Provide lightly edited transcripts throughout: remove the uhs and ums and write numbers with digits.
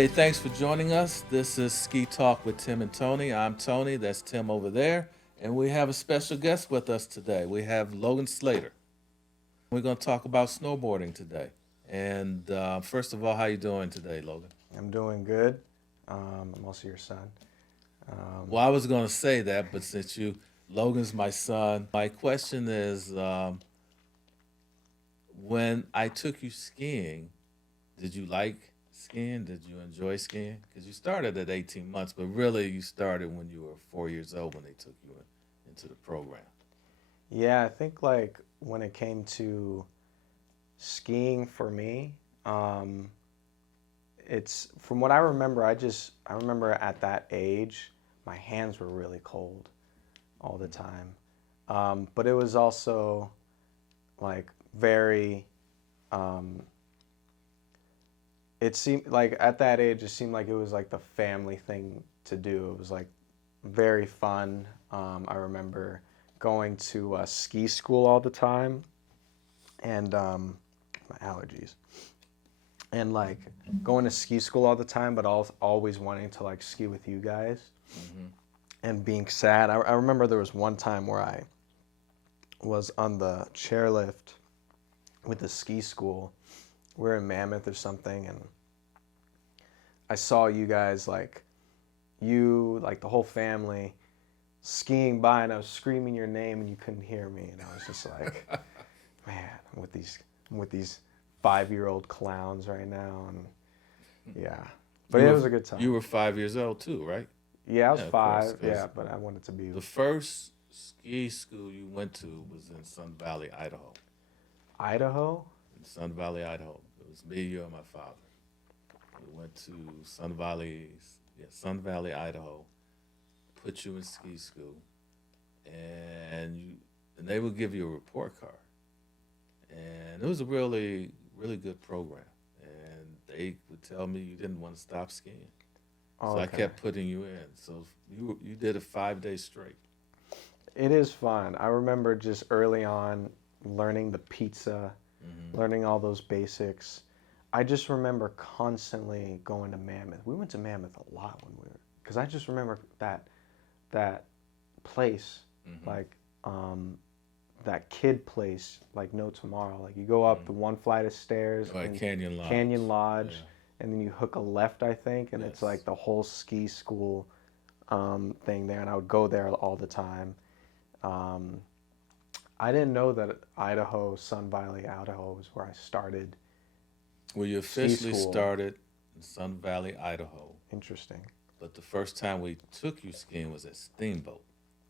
Hey, thanks for joining us. This is Ski Talk with Tim and Tony. I'm Tony, that's Tim over there. And we have a special guest with us today. We have Logan Slater. We're going to talk about snowboarding today. And first of all, how you doing today, Logan? I'm doing good. I'm also your son. Well, I was going to say that, but since Logan's my son, my question is, when I took you skiing, did you like skiing? Did you enjoy skiing? Because you started at 18 months, but really you started when you were 4 years old when they took you into the program. Yeah, I think like when it came to skiing for me, it's from what I remember. I remember at that age, my hands were really cold all the time. But it was also like very. It seemed like at that age, it seemed like it was like the family thing to do. It was like very fun. I remember going to ski school all the time, and my allergies, and like going to ski school all the time, but always wanting to like ski with you guys, and being sad. I remember there was one time where I was on the chairlift with the ski school. We're in Mammoth or something, and I saw you guys like the whole family skiing by, and I was screaming your name and you couldn't hear me, and I was just like, man, I'm with these 5-year-old clowns right now, and yeah, but it was a good time. You were 5 years old too, right? Yeah, I was of five. course, 'cause Yeah, but I wanted to be the first ski school you went to was in Sun Valley, Idaho. Idaho. In Sun Valley, Idaho. It was me, you, and my father. We went to Sun Valley, Idaho. Put you in ski school, and they would give you a report card, and it was a really really good program. And they would tell me you didn't want to stop skiing, Oh, so I okay. kept putting you in. So you did it 5 days straight. It is fun. I remember just early on learning the pizza, learning all those basics. I just remember constantly going to Mammoth. We went to Mammoth a lot when we were, because I just remember that place, like that kid place, like no tomorrow. Like you go up the one flight of stairs, Like and Canyon Lodge. Canyon Lodge, Yeah. and then you hook a left, I think, and it's Yes. like the whole ski school thing there. And I would go there all the time. Um, I didn't know that Idaho, Sun Valley, Idaho was where I started Well, you ski officially school. started in Sun Valley, Idaho, Interesting. but the first time we took you skiing was at Steamboat.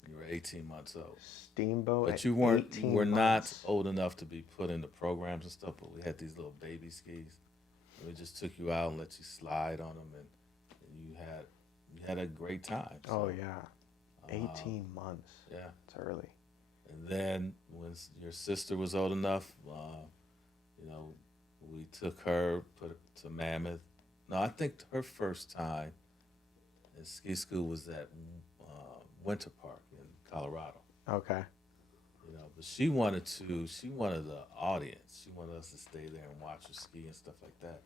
You were 18 months old. Steamboat But at you 18 were not months. old enough to be put into programs and stuff. But we had these little baby skis. And we just took you out and let you slide on them, and you had a great time. Oh So yeah, 18 months. yeah. It's early. And then when your sister was old enough, you know, we took her, put her to Mammoth. No, I think her first time in ski school was at Winter Park in Colorado. Okay. But she wanted to. She wanted the audience. She wanted us to stay there and watch her ski and stuff like that.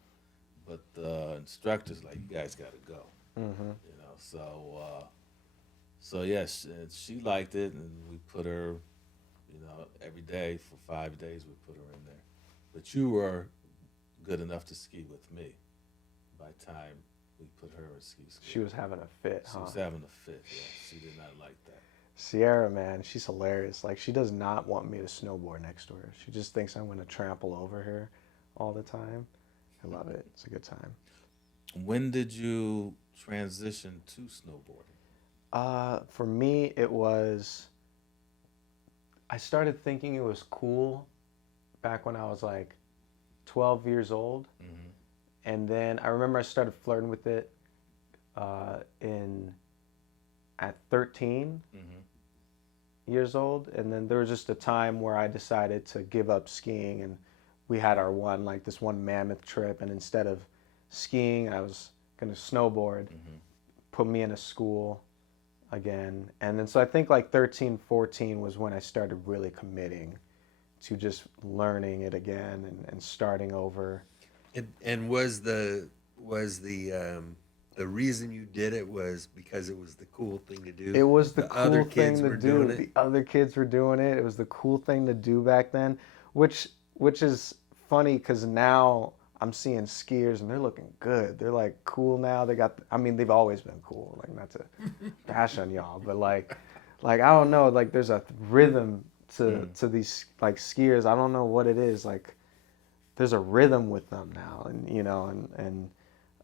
But the instructor's like, you guys got to go. So yes, she liked it, and we put her. Every day for 5 days we put her in there. But you were good enough to ski with me. By the time we put her in ski school, She was having a fit, she huh? was having a fit. Yeah, she did not like that. Sierra, man, she's hilarious. Like she does not want me to snowboard next to her. She just thinks I'm gonna trample over her all the time. I love it. It's a good time. When did you transition to snowboarding? For me, it was. I started thinking it was cool back when I was like 12 years old, and then I remember I started flirting with it in at 13 years old, and then there was just a time where I decided to give up skiing, and we had this one Mammoth trip, and instead of skiing, I was gonna snowboard. Put me in a school again, and then so I think like 13, 14 was when I started really committing to just learning it again and starting over. And was was the reason you did it was because it was the cool thing to do? It was the other cool kids thing to were do. doing it? The other kids were doing it. It was the cool thing to do back then, which is funny because now I'm seeing skiers and they're looking good. They're like cool now. They got. I mean, they've always been cool. Like not to bash on y'all, but like I don't know. Like there's a rhythm to these like skiers. I don't know what it is. Like there's a rhythm with them now, and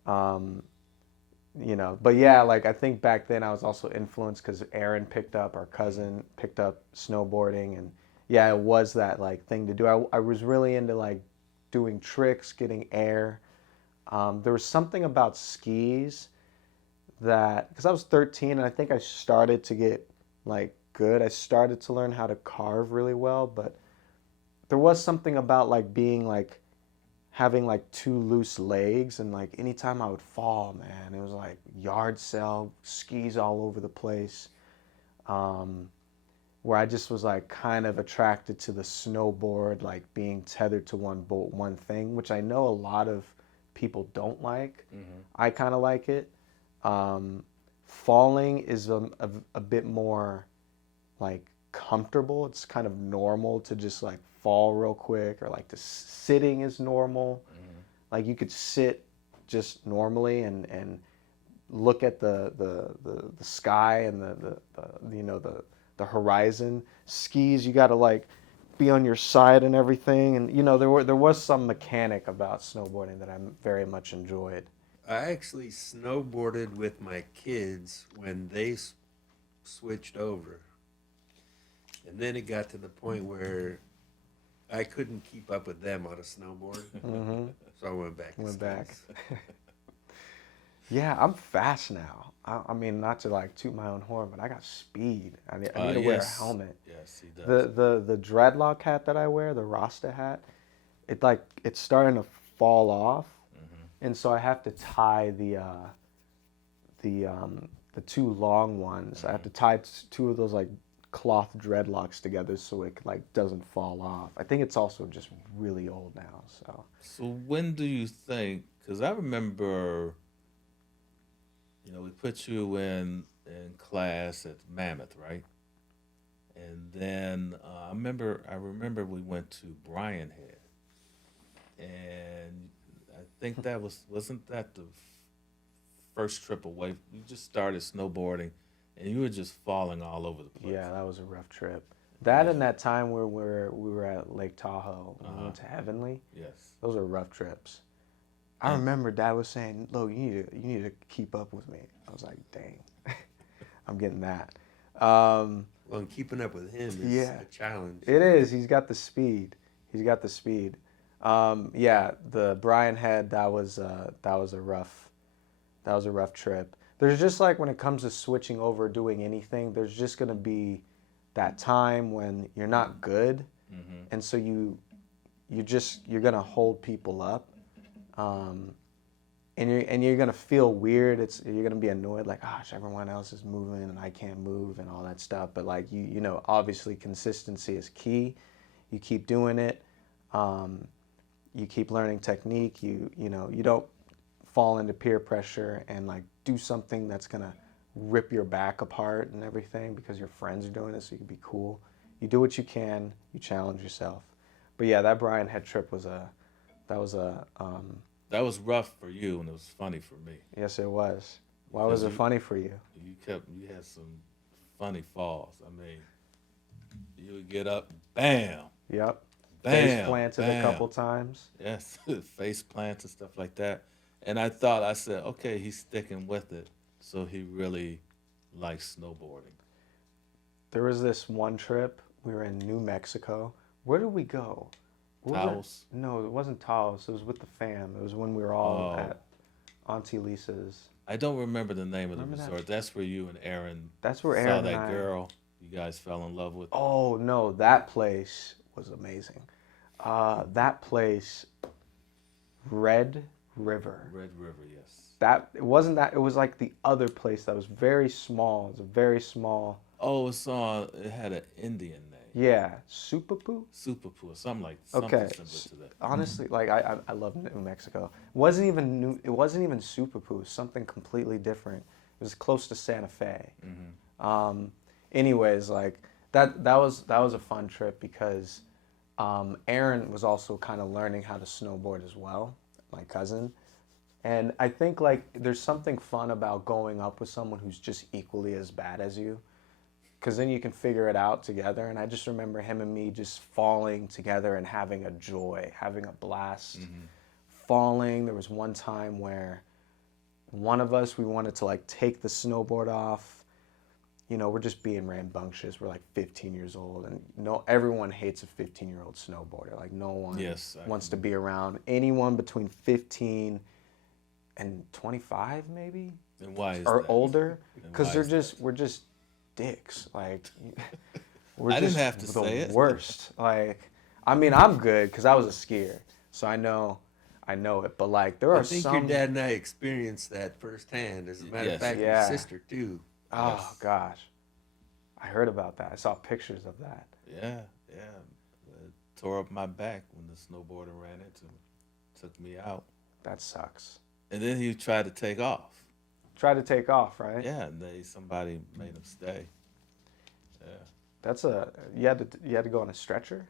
um, but yeah, like I think back then I was also influenced because Aaron picked up, our cousin picked up snowboarding, and yeah, it was that like thing to do. I was really into like doing tricks, getting air. There was something about skis that, because I was 13 and I think I started to get like good. I started to learn how to carve really well, but there was something about like being like having like two loose legs, and like anytime I would fall, man, it was like yard sale, skis all over the place. Where I just was like kind of attracted to the snowboard, like being tethered to one bolt, one thing, which I know a lot of people don't like. I kind of like it. Falling is a bit more like comfortable. It's kind of normal to just like fall real quick, or like the sitting is normal. Like you could sit just normally and look at the sky and the horizon. Skis, you got to like be on your side and everything, and there was some mechanic about snowboarding that I very much enjoyed. I actually snowboarded with my kids when they switched over. And then it got to the point where I couldn't keep up with them on a snowboard. So I went back. Went back. Yeah, I'm fast now. I mean, not to like toot my own horn, but I got speed. I need to wear a helmet. Yes, he does. The dreadlock hat that I wear, the Rasta hat, it's starting to fall off, and so I have to tie the two long ones. I have to tie two of those like cloth dreadlocks together so it like doesn't fall off. I think it's also just really old now. So when do you think? Because I remember, we put you in class at Mammoth, right? And then I remember we went to Bryan Head, and I think wasn't that the first trip away? You just started snowboarding, and you were just falling all over the place. Yeah, that was a rough trip. That and that time where we were at Lake Tahoe, we went to Heavenly. Yes. Those are rough trips. I remember Dad was saying, "Look, you need to keep up with me." I was like, "Dang, I'm getting that." Well, and keeping up with him is a challenge. It is. He's got the speed. Yeah, the Bryan Head, that was a rough trip. There's just like when it comes to switching over, doing anything, there's just gonna be that time when you're not good, and so you're gonna hold people up, and you're gonna feel weird. You're gonna be annoyed, like, gosh, everyone else is moving and I can't move and all that stuff. But like obviously consistency is key. You keep doing it. You keep learning technique. You don't fall into peer pressure and like do something that's gonna rip your back apart and everything because your friends are doing it, so you can be cool. You do what you can. You challenge yourself. But yeah, that Bryan Head trip was That was rough for you, and it was funny for me. Yes, it was. Why was it funny for you? You had some funny falls. I mean, you would get up, bam. Yep. Bam, Face planted a couple times. Yes, face plants and stuff like that. And I said, okay, he's sticking with it, so he really likes snowboarding. There was this one trip. We were in New Mexico. Where did we go? Taos? No, it wasn't Taos. It was with the fam. It was when we were all at Auntie Lisa's. I don't remember the name of the Remember that? resort. That's where you and Aaron That's where saw Aaron that and I- girl you guys fell in love with. Oh no, that place was amazing. That place, Red River. Red River, yes. It wasn't that. It was like the other place that was very small. It was a very small. Oh, it had an Indian name. Yeah, Supapoo. Supapoo or something like something Okay. similar to that. Honestly, like I love New Mexico. Wasn't even New. It wasn't even Supapoo. It was something completely different. It was close to Santa Fe. Anyways, like that was a fun trip because Aaron was also kind of learning how to snowboard as well, my cousin. And I think like there's something fun about going up with someone who's just equally as bad as you, because then you can figure it out together. And I just remember him and me just falling together and having a joy, having a blast. Falling. There was one time where one of us, we wanted to like take the snowboard off. You know, we're just being rambunctious. We're like 15 years old, and no, everyone hates a 15-year-old snowboarder. Like no one Yes, I wants to can- be around anyone between 15 and 25, maybe, And why is or that? older, And because why they're is just we're just dicks. Like we're I didn't just have to the say it. worst. Like I mean, I'm good because I was a skier, so I know it. But like there are I think some. your dad and I experienced that firsthand. As a matter Yes. of fact, Yeah. your sister too. Oh Yes. gosh, I heard about that. I saw pictures of that. Yeah, yeah. It tore up my back when the snowboarder ran into me. Took me out. That sucks. And then he tried to take off. Try to take off, right? Yeah, and somebody made him stay. Yeah. That's you had to go on a stretcher,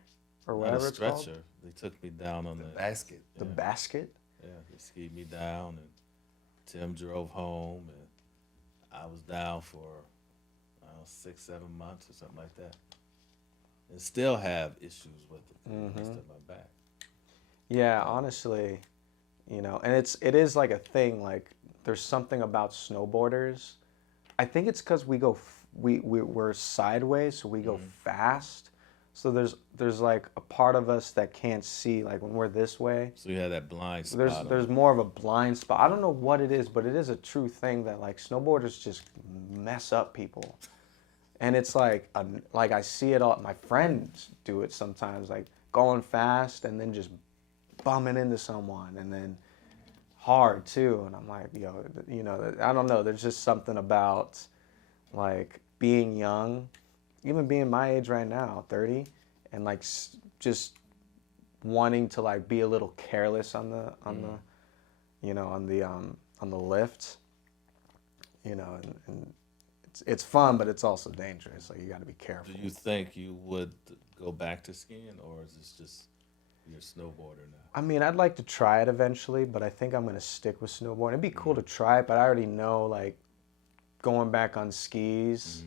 or Not a whatever it's called. stretcher. They took me down on The the basket. The yeah. basket. Yeah, they skied me down, and Tim drove home, and I was down for I don't know, 6, 7 months or something like that, and still have issues with it. The rest of my back. Yeah, honestly, and it is like a thing. Like there's something about snowboarders. I think it's because we go we're sideways, so we go fast. So there's like a part of us that can't see. Like when we're this way, So you had that blind spot. there's more of a blind spot. I don't know what it is, but it is a true thing that like snowboarders just mess up people. And it's like I see it all. My friends do it sometimes, like going fast and then just bumming into someone, and then hard too. And I'm like, I don't know. There's just something about like being young, even being my age right now, 30, and like just wanting to like be a little careless on the on the lift, and it's fun, but it's also dangerous. Like you got to be careful. Do you think you would go back to skiing, or is this just you're a snowboarder now? I mean, I'd like to try it eventually, but I think I'm gonna stick with snowboarding. It'd be cool to try it, but I already know like going back on skis.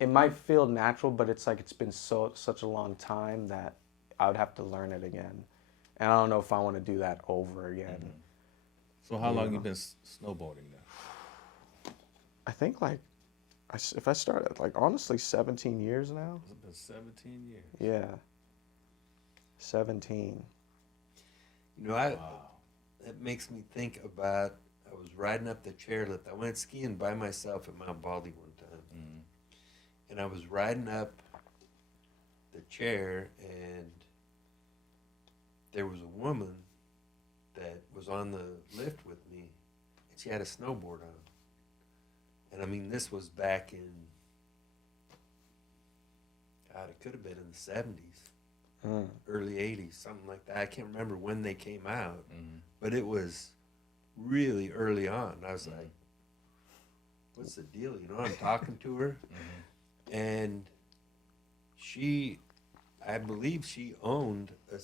It might feel natural, but it's like it's been such a long time that I would have to learn it again, and I don't know if I want to do that over again. So how long you been snowboarding now? I think like if I started like honestly 17 years now. It's been 17 years. Yeah. 17. Wow. That makes me think about. I was riding up the chairlift. I went skiing by myself at Mount Baldy one time, and I was riding up the chair, and there was a woman that was on the lift with me, and she had a snowboard on. And I mean, this was back in, God, it could have been in the 70s, early 80s, something like that. I can't remember when they came out, but it was really early on. I was like, what's the deal? I'm talking to her. And I believe she owned the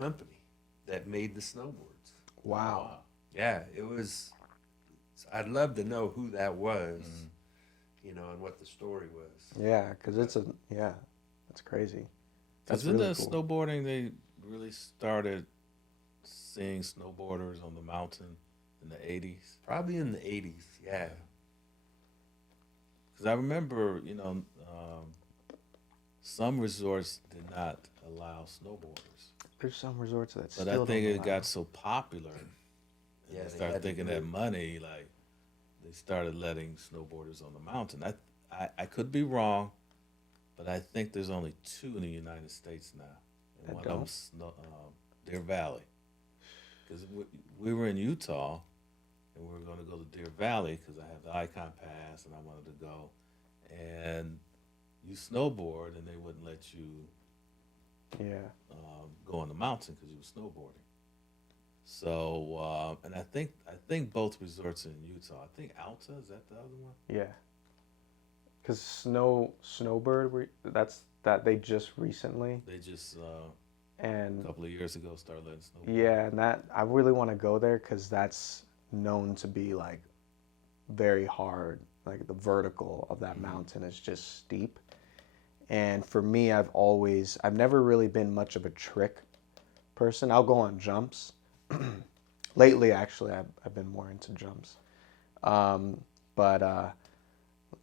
company that made the snowboards. Wow. Yeah, it was. I'd love to know who that was, and what the story was. Yeah, because that's crazy. That's Because in really the cool. snowboarding, they really started seeing snowboarders on the mountain in the 80s. Probably in the 80s, yeah. Because I remember, some resorts did not allow snowboarders. There's some resorts that But still I think don't it allow. got so popular, and Yeah, they they started had to thinking do that it. money, like they started letting snowboarders on the mountain. I could be wrong, but I think there's only 2 in the United States now. And That one of them's Deer Valley. Because we were in Utah, and we were going to go to Deer Valley because I have the Icon Pass, and I wanted to go. And you snowboard, and they wouldn't let you Yeah. go on the mountain because you were snowboarding. So, and I think both resorts in Utah. I think Alta, is that the other one? Yeah. Because snowbird, that they just recently, They just a and couple of years ago started letting snowboard. yeah, and that I really want to go there because that's known to be like very hard. Like the vertical of that mountain is just steep. And for me, I've never really been much of a trick person. I'll go on jumps. Lately, actually, I've been more into jumps. But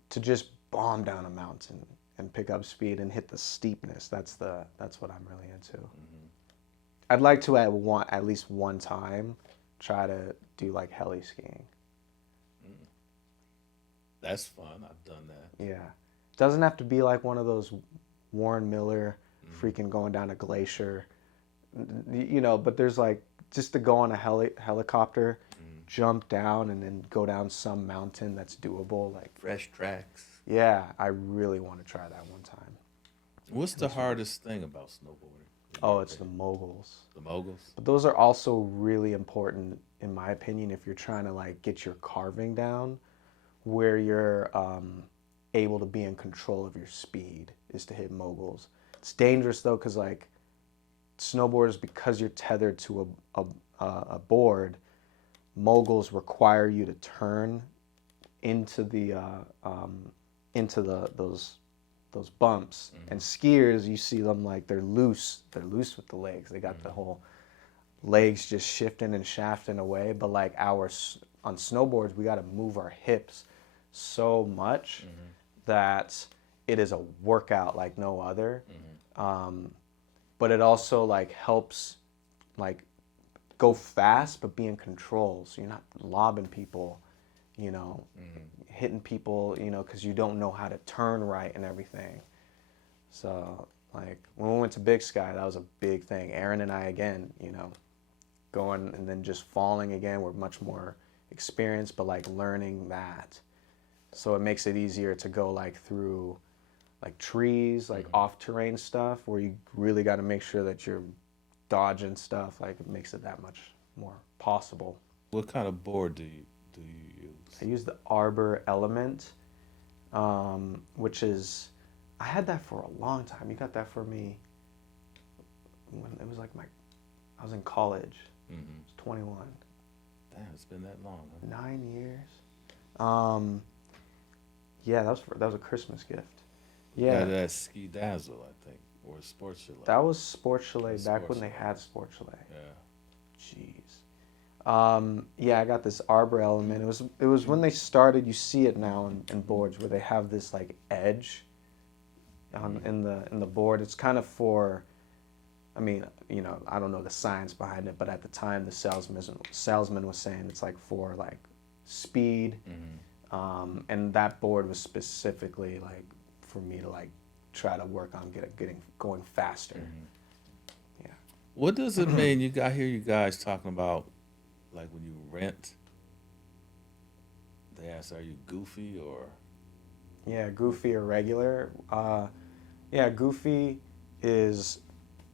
to just bomb down a mountain and pick up speed and hit the steepness, that's what I'm really into. I'd like to at least one time try to do like heli skiing. That's fun. I've done that. Yeah. Doesn't have to be like one of those Warren Miller freaking going down a glacier, but there's like just to go on a helicopter, jump down and then go down some mountain that's doable. Like, Fresh tracks. yeah, I really want to try that one time. What's the hardest thing about snowboarding? Oh, it's the moguls. The moguls. But those are also really important, in my opinion, if you're trying to like get your carving down, where you're able to be in control of your speed is to hit moguls. It's dangerous though, because like snowboarders, because you're tethered to a board, moguls require you to turn into those bumps. And skiers, you see them like they're loose with the legs. They got the whole legs just shifting and shafting away. But like on snowboards, we got to move our hips so much that it is a workout like no other. But it also like helps like go fast but be in control, so you're not lobbing people, hitting people, because you don't know how to turn right and everything. So like when we went to Big Sky, that was a big thing. Aaron and I, again, going and then just falling again, we're much more experienced, but like learning that. So it makes it easier to go like through like trees, like off-terrain stuff, where you really got to make sure that you're dodging stuff. Like, it makes it that much more possible. What kind of board do you use? I use the Arbor Element, which is, I had that for a long time. You got that for me when it was like I was in college. I was 21. Damn, it's been that long. Huh? 9 years. Yeah, that was a Christmas gift. Yeah. That's Ski Dazzle, I think, or Sports Chalet. That was Sport Chalet back Sport when they Chalet. had Sport Chalet. Yeah. Jeez. Yeah, I got this Arbor Element. It was when they started. You see it now in boards where they have this like edge in the board. It's kind of for, I mean, I don't know the science behind it, but at the time the salesman was saying it's like for like speed, and that board was specifically like for me to like try to work on getting going faster. Yeah. What does it mean? I hear you guys talking about like when you rent. They ask, are you goofy or? Yeah, goofy or regular. Yeah, goofy is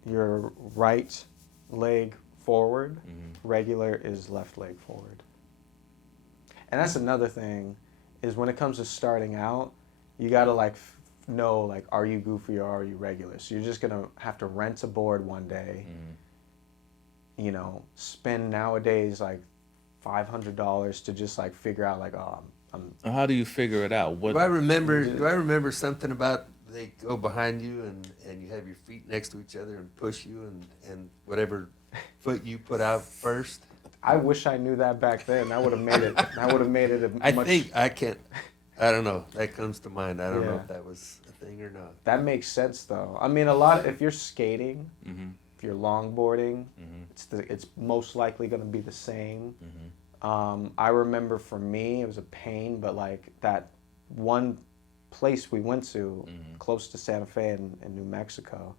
your right leg forward. Regular is left leg forward. And that's another thing, is when it comes to starting out, you gotta like know like, are you goofy or are you regular? So you're just gonna have to rent a board one day. Spend nowadays like $500 to just like figure out like, oh, I'm How do you figure it out? What? Do I remember something about they go behind you and you have your feet next to each other and push you and whatever foot you put out first? I wish I knew that back then. That would have made it. That would have made it a much. I don't know. That comes to mind. I don't know Yeah. if that was a thing or not. That makes sense though. I mean, if you're skating, if you're longboarding, it's most likely going to be the same. I remember for me, it was a pain, but like that one place we went to close to Santa Fe in New Mexico,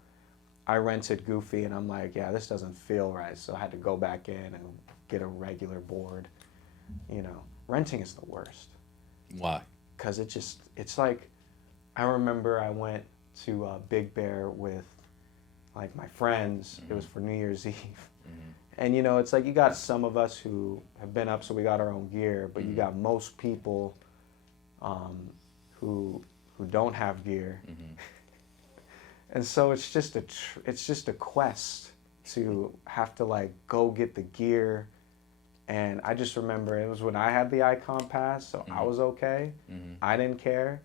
I rented Goofy, and I'm like, yeah, this doesn't feel right. So I had to go back in and get a regular board. Renting is the worst. Why? Because it's like I remember I went to Big Bear with like my friends. It was for New Year's Eve. And you know, it's like you got some of us who have been up, so we got our own gear, but you got most people who don't have gear. And so it's just a quest to have to like go get the gear. And I just remember it was when I had the Icon Pass, so I was okay. I didn't care.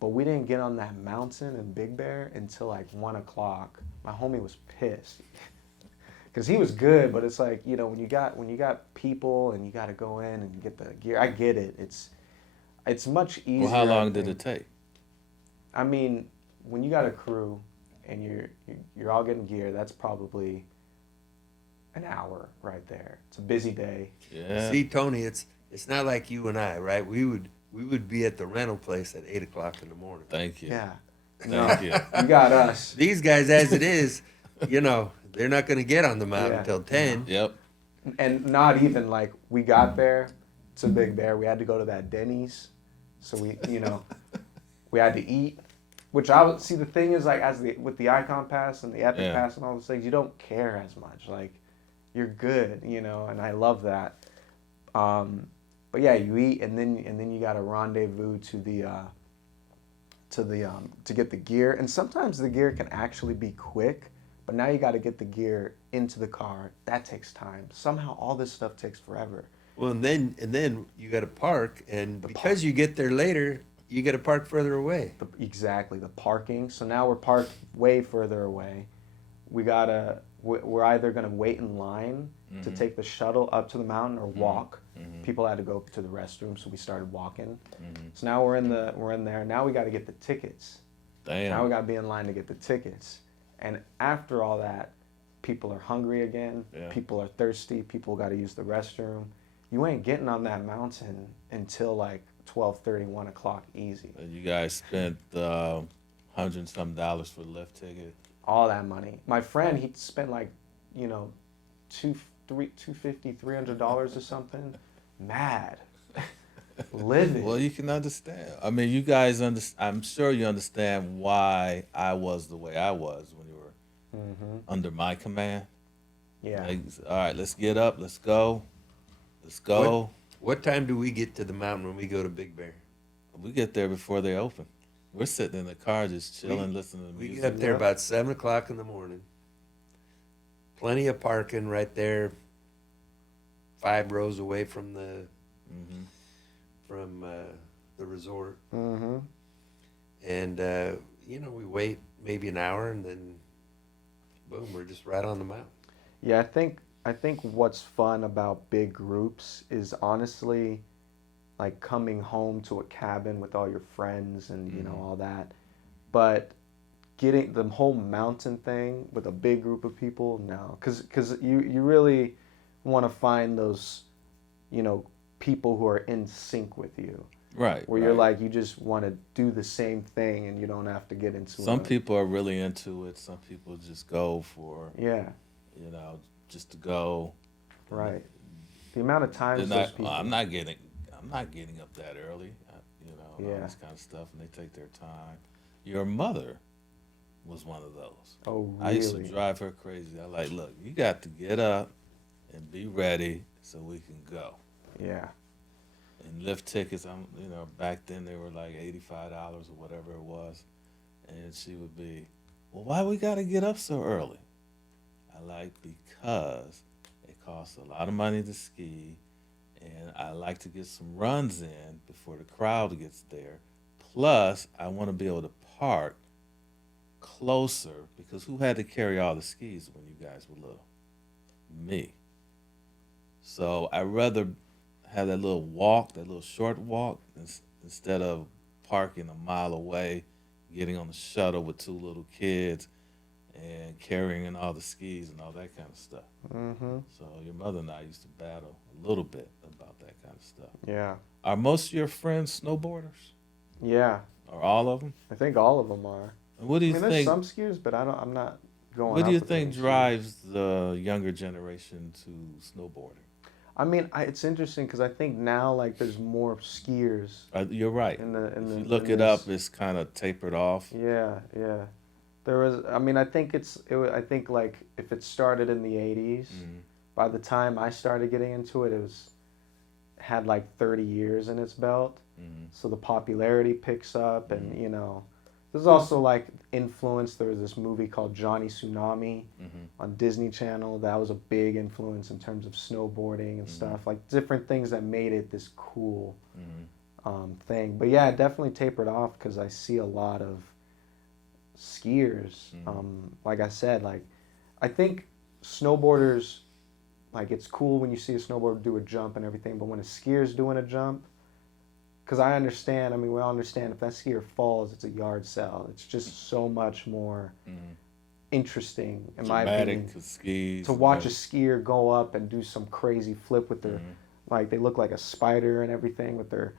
But we didn't get on that mountain in Big Bear until like 1 o'clock. My homie was pissed. Because he was good, but it's like, you know, when you got people and you got to go in and get the gear, I get it. It's much easier. Well, how long did it take? I mean, when you got a crew and you're all getting gear, that's probably an hour right there. It's a busy day. Yeah. See, Tony, it's not like you and I, right? We would be at the rental place at 8 o'clock in the morning. Thank you. Yeah. Thank you. You got us. These guys, as it is, you know, they're not going to get on the mountain Yeah. until 10. Yep. And not even like we got there to Big Bear, we had to go to that Denny's. So we, you know, we had to eat. Which I would see. The thing is, like, with the Icon Pass and the Epic Pass and all those things, you don't care as much. Like, you're good, you know, and I love that. But yeah, you eat, and then you got to rendezvous to get the gear. And sometimes the gear can actually be quick, but now you got to get the gear into the car. That takes time. Somehow, all this stuff takes forever. Well, and then you got to park, and because you get there later, you got to park further away. Exactly, the parking. So now we're parked way further away. We're either gonna wait in line to take the shuttle up to the mountain or walk. People had to go to the restroom, so we started walking. So now we're in there. Now we got to get the tickets. Damn. Now we got to be in line to get the tickets. And after all that, people are hungry again. Yeah. People are thirsty. People got to use the restroom. You ain't getting on that mountain until like 12:30, 1 o'clock easy. You guys spent $100 and some for the lift ticket. All that money. My friend, he spent like, you know, $250, $300 or something. Mad. Living. Well, you can understand. I mean, you guys I'm sure you understand why I was the way I was when you were under my command. Yeah. Like, all right, let's get up. Let's go. Let's go. What time do we get to the mountain when we go to Big Bear? We get there before they open. We're sitting in the car just chilling, listening to We music. get up there about 7 o'clock in the morning. Plenty of parking right there, 5 rows away from the the resort. And you know, we wait maybe an hour, and then boom, we're just right on the mountain. Yeah, I think what's fun about big groups is honestly like coming home to a cabin with all your friends and you know all that. But getting the whole mountain thing with a big group of people, no, because you really want to find those, you know, people who are in sync with you. Right. Where you're like, you just want to do the same thing and you don't have to get into Some people are really into it. Some people just go for, Yeah. you know, just to go. Right. The amount of times those people. I'm not getting up that early, you know, and all Yeah. this kind of stuff, and they take their time. Your mother was one of those. Oh, really? I used to drive her crazy. I like, look, you got to get up and be ready so we can go. Yeah. And lift tickets, you know, back then they were like $85 or whatever it was, and she would be, well, why we got to get up so early? I like, because it costs a lot of money to ski, and I like to get some runs in before the crowd gets there. Plus, I want to be able to park closer, because who had to carry all the skis when you guys were little? Me. So I'd rather have that little walk, that little short walk, instead of parking a mile away, getting on the shuttle with 2 little kids, and carrying in all the skis and all that kind of stuff. So your mother and I used to battle a little bit about that kind of stuff. Yeah. Are most of your friends snowboarders? Yeah. Or all of them? I think all of them are. And what do you I mean, there's think? some skiers, but I'm not going. What up do you with think any skiers. drives the younger generation to snowboarding? I mean, it's interesting because I think now like there's more skiers You're right. in the If you in look it this. up, it's kind of tapered off. Yeah, yeah. There was. I mean, I think I think like if it started in the '80s, Mhm. by the time I started getting into it, had like 30 years in its belt. Mhm. So the popularity picks up, and Mhm. you know, there's also like influence. There was this movie called Johnny Tsunami Mhm. on Disney Channel. That was a big influence in terms of snowboarding and Mhm. stuff, like different things that made it this cool Mhm. thing. But yeah, it definitely tapered off because I see a lot of skiers. Mhm. Like I said, like I think snowboarders, like it's cool when you see a snowboarder do a jump and everything, but when a skier's doing a jump, because I understand, I mean, we all understand if that skier falls, it's a yard sale. It's just so much more Mhm. interesting, in my Dramatic opinion, skis to and watch a everything. skier go up and do some crazy flip with their, Mhm. like they look like a spider and everything with their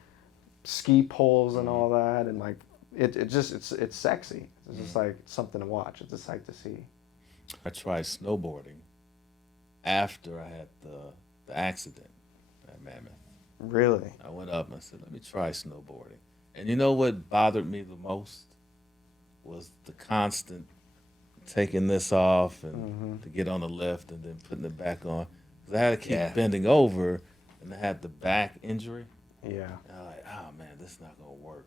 ski poles and Mhm. all that, and like it just it's sexy. It's just Mhm. like something to watch. It's a sight to see. I tried snowboarding after I had the accident at Mammoth. Really. I went up and I said, "Let me try snowboarding." And you know what bothered me the most was the constant taking this off and Hmm. to get on the lift and then putting it back on. 'Cause I had to keep Yeah. bending over, and I had the back injury. Yeah. And I'm like, "Oh man, this is not gonna work."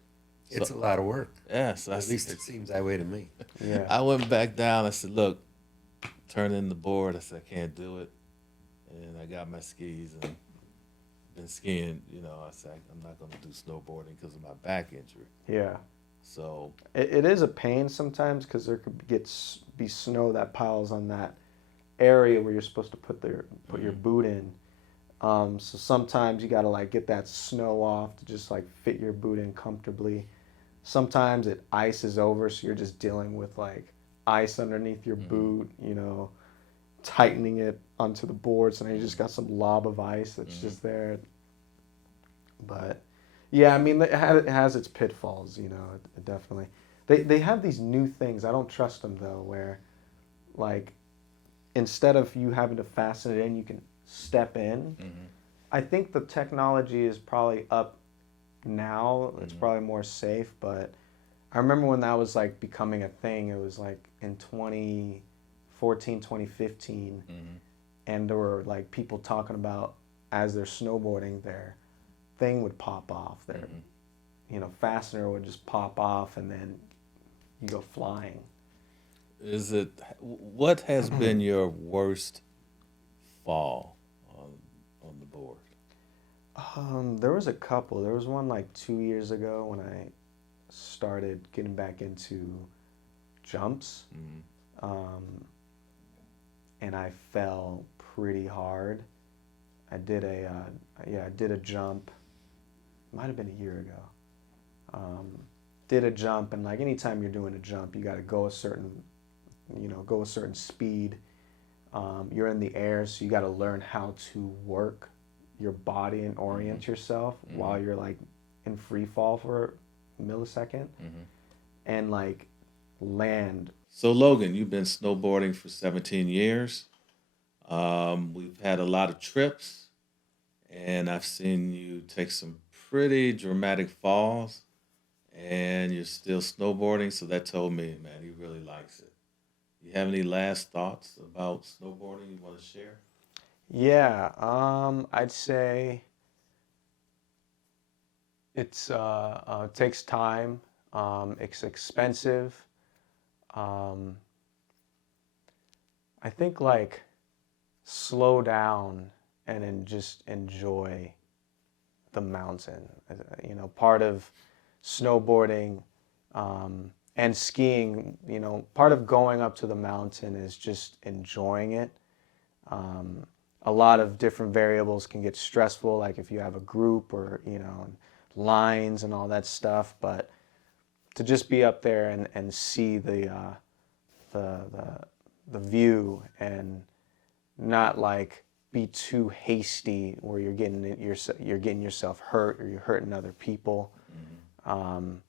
It's a So lot of work. yeah, so At least it seems that way to me. Yeah. I went back down. I said, "Look, turn in the board." I said, "I can't do it," and I got my skis and been skiing. You know, I said, "I'm not gonna do snowboarding because of my back injury." Yeah. So It is a pain sometimes because there could be snow that piles on that area where you're supposed to put your Mhm. boot in. So sometimes you gotta like get that snow off to just like fit your boot in comfortably. Sometimes it ices over, so you're just dealing with like ice underneath your Mhm. boot, you know, tightening it onto the board. So now you just Mhm. got some lob of ice that's Mhm. just there. But yeah, I mean, it has its pitfalls, you know, it definitely. They have these new things. I don't trust them though, where like instead of you having to fasten it in, you can step in. Mhm. I think the technology is probably up now. It's Mhm. probably more safe, but I remember when that was like becoming a thing. It was like in 2014, 2015, Mhm. and there were like people talking about as they're snowboarding, their thing would pop off. Their Mhm. fastener would just pop off, and then you go flying. Is it what has been your worst fall on the board? There was a couple. There was one like 2 years ago when I started getting back into jumps, Mhm. um, and I fell pretty hard. I did a jump. Might have been a year ago. Um, did a jump, and like anytime you're doing a jump, you got to go a certain speed. You're in the air, so you got to learn how to work your body and orient yourself while you're like in free fall for a millisecond Mhm. and like land. So Logan, you've been snowboarding for 17 years. We've had a lot of trips, and I've seen you take some pretty dramatic falls, and you're still snowboarding. So that told me, man, he really likes it. You have any last thoughts about snowboarding you want to share? Yeah, I'd say it takes time. It's expensive. Um, I think like slow down and then just enjoy the mountain. Part of snowboarding and skiing, part of going up to the mountain is just enjoying it. Um, a lot of different variables can get stressful, like if you have a group or, lines and all that stuff. But to just be up there and see the, the, the view and not like be too hasty where you're getting yourself hurt or you're hurting other people. Um,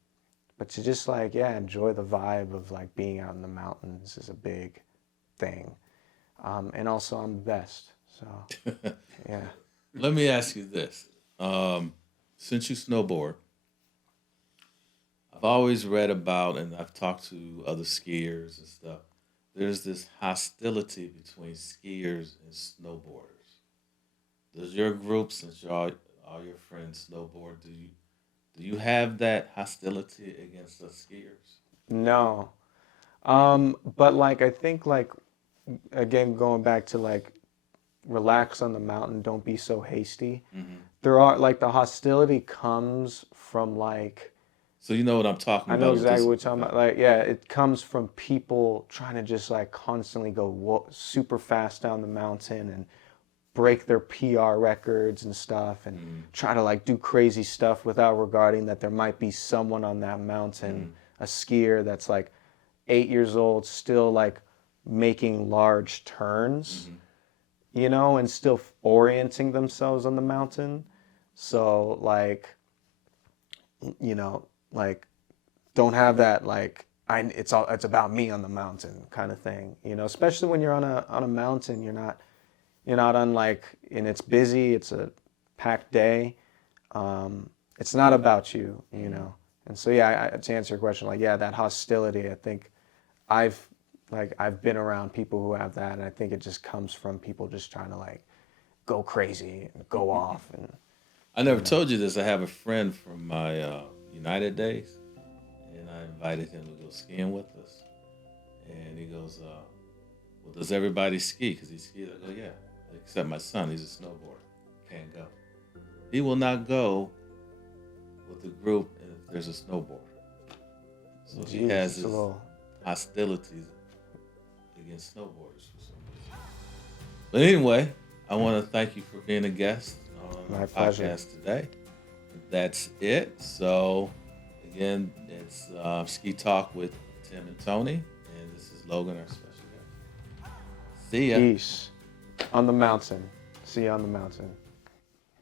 but to just like enjoy the vibe of like being out in the mountains is a big thing. And also I'm the best, so yeah. Let me ask you this. Since you snowboard, I've always read about and I've talked to other skiers and stuff. There's this hostility between skiers and snowboarders. Does your group, since you're all your friends snowboard, do you have that hostility against the skiers? No. But like I think like again going back to like relax on the mountain, don't be so hasty. Hmm. There are like the hostility comes from like So you know what I'm talking I know about with exactly this. what you're talking about. Like yeah, it comes from people trying to just like constantly go super fast down the mountain and break their PR records and stuff and try to like do crazy stuff without regarding that there might be someone on that mountain, a skier that's like 8 years old, still like making large turns, you know, and still orienting themselves on the mountain. So like, you know, like don't have that like it's about me on the mountain kind of thing, you know, especially when you're on a mountain, you're not unlike, and it's busy, it's a packed day. It's not about you, you know. And so, yeah, to answer your question, like, yeah, that hostility, I think I've, I've been around people who have that, and I think it just comes from people just trying to, like, go crazy and go off. And I never told you this. I have a friend from my United days, and I invited him to go skiing with us. And he goes, "Well, does everybody ski? Because he skis." I go, "Yeah, except my son. He's a snowboarder. Can't go. He will not go with the group if there's a snowboarder." So he geez, has it's his a little, hostilities against snowboarders for some reason. But anyway, I want to thank you for being a guest on my our pleasure. podcast today. That's it. So again, it's Ski Talk with Tim and Tony, and this is Logan, our special guest. See ya. Peace on the mountain. See you on the mountain.